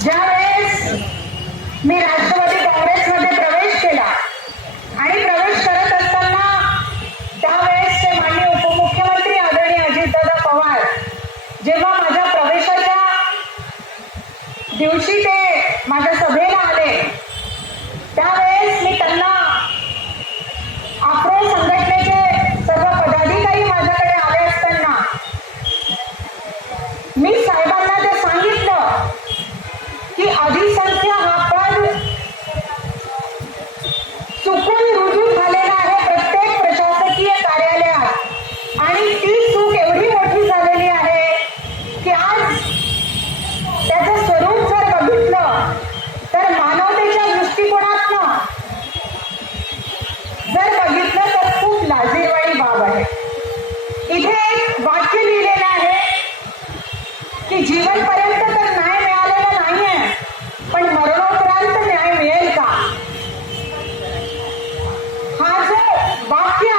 ज्यावेळेस मी राष्ट्रवादी काँग्रेसमध्ये प्रवेश केला आणि प्रवेश करत असताना त्यावेळेसचे माननीय उपमुख्यमंत्री आदरणीय अजितदादा पवार जेव्हा माझ्या प्रवेशाच्या दिवशी ते माझ्या सभेला आले, त्यावेळेस मी त्यांना आक्रोश संघटनेचे सर्व पदाधिकारी माझ्याकडे आले असताना मी साहेबांना ते सांगितलं की अधिसंख्य हा पद चुकून रुजू झालेला आहे प्रत्येक प्रशासकीय कार्यालयात आणि ती चूक एवढी मोठी झालेली आहे की आज त्याचं स्वरूप जर बघितलं तर मानवतेच्या दृष्टिकोनातनं जर बघितलं तर खूप लाजिरवाणी बाब आहे. इथे एक वाक्य लिहिलेलं आहे की जीवनपर्यंत तर न्याय मिळालेला नाहीये, पण मरणोपरांत न्याय मिळेल का? हा जो वाक्य